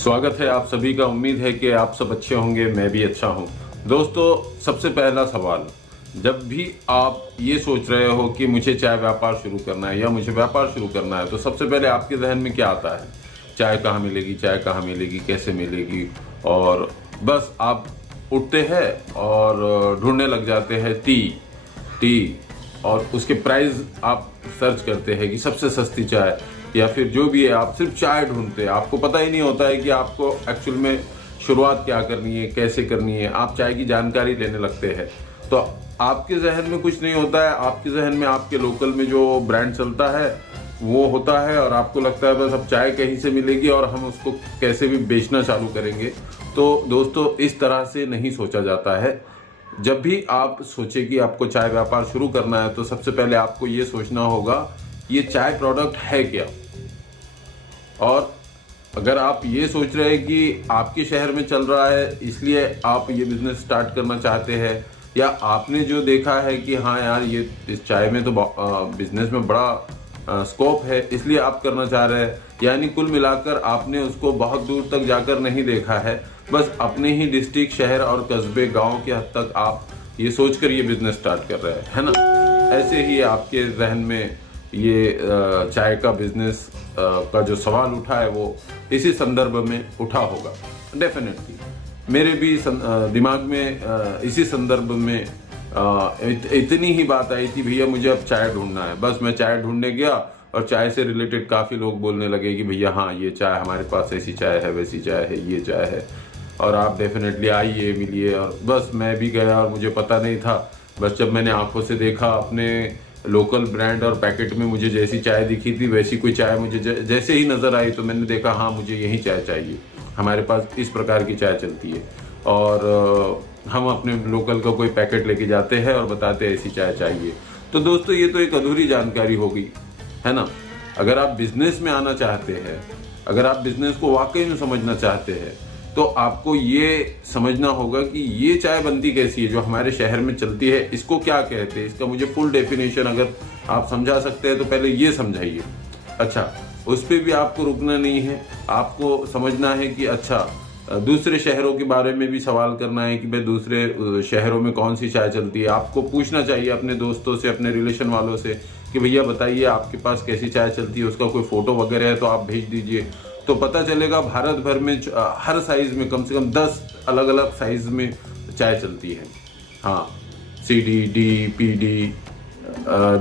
स्वागत है आप सभी का। उम्मीद है कि आप सब अच्छे होंगे, मैं भी अच्छा हूं। दोस्तों, सबसे पहला सवाल, जब भी आप ये सोच रहे हो कि मुझे चाय व्यापार शुरू करना है या मुझे व्यापार शुरू करना है, तो सबसे पहले आपके जहन में क्या आता है? चाय कहाँ मिलेगी, चाय कहाँ मिलेगी, कैसे मिलेगी? और बस आप उठते हैं और ढूंढने लग जाते हैं टी और उसके प्राइस आप सर्च करते हैं कि सबसे सस्ती चाय, या फिर जो भी है आप सिर्फ चाय ढूंढते हैं। आपको पता ही नहीं होता है कि आपको एक्चुअल में शुरुआत क्या करनी है, कैसे करनी है। आप चाय की जानकारी लेने लगते हैं तो आपके जहन में कुछ नहीं होता है। आपके जहन में आपके लोकल में जो ब्रांड चलता है वो होता है और आपको लगता है बस अब चाय कहीं से मिलेगी और हम उसको कैसे भी बेचना चालू करेंगे। तो दोस्तों, इस तरह से नहीं सोचा जाता है। जब भी आप सोचे कि आपको चाय व्यापार शुरू करना है तो सबसे पहले आपको ये सोचना होगा ये चाय प्रोडक्ट है क्या। और अगर आप ये सोच रहे हैं कि आपके शहर में चल रहा है इसलिए आप ये बिजनेस स्टार्ट करना चाहते हैं, या आपने जो देखा है कि हाँ यार ये इस चाय में तो बिजनेस में बड़ा स्कोप है इसलिए आप करना चाह रहे हैं, यानी कुल मिलाकर आपने उसको बहुत दूर तक जाकर नहीं देखा है, बस अपने ही डिस्ट्रिक्ट, शहर और कस्बे, गांव के हद तक आप ये सोचकर ये बिजनेस स्टार्ट कर रहे हैं, है ना। ऐसे ही आपके जहन में ये चाय का बिजनेस का जो सवाल उठा है वो इसी संदर्भ में उठा होगा। डेफिनेटली मेरे भी दिमाग में इसी संदर्भ में इतनी ही बात आई थी, भैया मुझे अब चाय ढूंढना है। बस मैं चाय ढूंढने गया और चाय से रिलेटेड काफ़ी लोग बोलने लगे कि भैया हाँ ये चाय हमारे पास, ऐसी चाय है, वैसी चाय है, ये चाय है, और आप डेफिनेटली आइए, मिलिए। और बस मैं भी गया और मुझे पता नहीं था। बस जब मैंने आंखों से देखा अपने लोकल ब्रांड और पैकेट में मुझे जैसी चाय दिखी थी वैसी कोई चाय मुझे जैसे ही नज़र आई तो मैंने देखा हाँ मुझे यही चाय चाहिए, हमारे पास इस प्रकार की चाय चलती है। और हम अपने लोकल का कोई पैकेट लेके जाते हैं और बताते हैं ऐसी चाय चाहिए। तो दोस्तों, ये तो एक अधूरी जानकारी हो गई, है ना। अगर आप बिजनेस में आना चाहते हैं, अगर आप बिजनेस को वाकई में समझना चाहते हैं, तो आपको ये समझना होगा कि ये चाय बनती कैसी है जो हमारे शहर में चलती है, इसको क्या कहते हैं, इसका मुझे फुल डेफिनेशन अगर आप समझा सकते हैं तो पहले ये समझाइए। अच्छा, उस पर भी आपको रुकना नहीं है, आपको समझना है कि अच्छा दूसरे शहरों के बारे में भी सवाल करना है कि भाई दूसरे शहरों में कौन सी चाय चलती है। आपको पूछना चाहिए अपने दोस्तों से, अपने रिलेशन वालों से कि भैया बताइए आपके पास कैसी चाय चलती है, उसका कोई फोटो वगैरह है तो आप भेज दीजिए। तो पता चलेगा भारत भर में हर साइज में कम से कम 10 अलग अलग साइज में चाय चलती है। हाँ, CD, D, PD,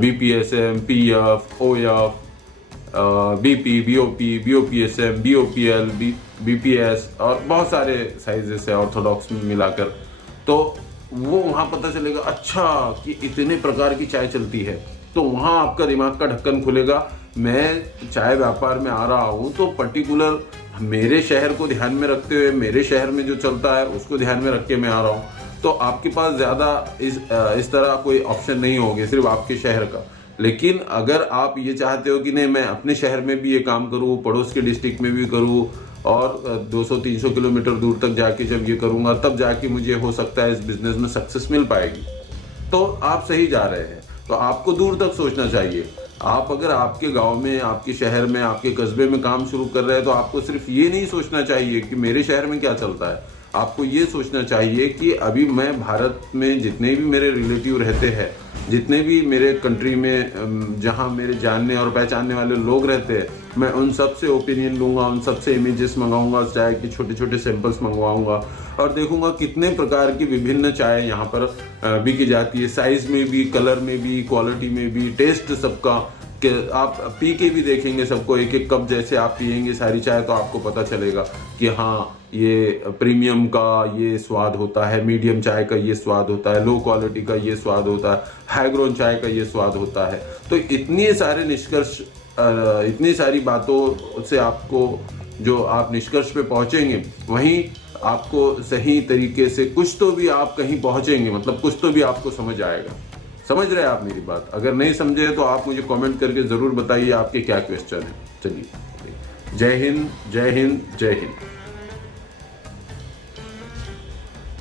BPSM, PF, OF, BP, BOP, BOPSM, BOPL, BPS और बहुत सारे साइजेस है ऑर्थोडॉक्स में मिलाकर। तो वो वहाँ पता चलेगा अच्छा कि इतने प्रकार की चाय चलती है। तो वहाँ आपका दिमाग का ढक्कन खुलेगा। मैं चाय व्यापार में आ रहा हूँ तो पर्टिकुलर मेरे शहर को ध्यान में रखते हुए, मेरे शहर में जो चलता है उसको ध्यान में रख के मैं आ रहा हूँ। तो आपके पास ज़्यादा इस तरह कोई ऑप्शन नहीं होंगे सिर्फ आपके शहर का। लेकिन अगर आप ये चाहते हो कि नहीं मैं अपने शहर में भी ये काम करूँ, पड़ोस के डिस्ट्रिक्ट में भी करूँ और 200-300 किलोमीटर दूर तक जाके जब ये करूँगा तब जाके मुझे हो सकता है इस बिजनेस में सक्सेस मिल पाएगी, तो आप सही जा रहे हैं। तो आपको दूर तक सोचना चाहिए। आप अगर आपके गांव में, आपके शहर में, आपके कस्बे में काम शुरू कर रहे हैं तो आपको सिर्फ ये नहीं सोचना चाहिए कि मेरे शहर में क्या चलता है। आपको ये सोचना चाहिए कि अभी मैं भारत में जितने भी मेरे रिलेटिव रहते हैं, जितने भी मेरे कंट्री में जहां मेरे जानने और पहचानने वाले लोग रहते हैं, मैं उन सब से ओपिनियन लूँगा, उन सब से इमेजेस मंगाऊंगा, चाय के छोटे छोटे सैंपल्स मंगवाऊंगा और देखूंगा कितने प्रकार की विभिन्न चाय यहाँ पर बिकी जाती है, साइज में भी, कलर में भी, क्वालिटी में भी, टेस्ट सबका कि आप पी के भी देखेंगे सबको, एक एक कप जैसे आप पियेंगे सारी चाय तो आपको पता चलेगा कि हाँ ये प्रीमियम का ये स्वाद होता है, मीडियम चाय का ये स्वाद होता है, लो क्वालिटी का ये स्वाद होता है, हाई ग्रोन चाय का ये स्वाद होता है। तो इतने सारे निष्कर्ष, इतनी सारी बातों से आपको जो आप निष्कर्ष पे पहुंचेंगे वहीं आपको सही तरीके से कुछ तो भी आप कहीं पहुंचेंगे, मतलब कुछ तो भी आपको समझ आएगा। समझ रहे हैं आप मेरी बात? अगर नहीं समझे तो आप मुझे कमेंट करके ज़रूर बताइए आपके क्या क्वेश्चन है। चलिए, जय हिंद, जय हिंद, जय हिंद।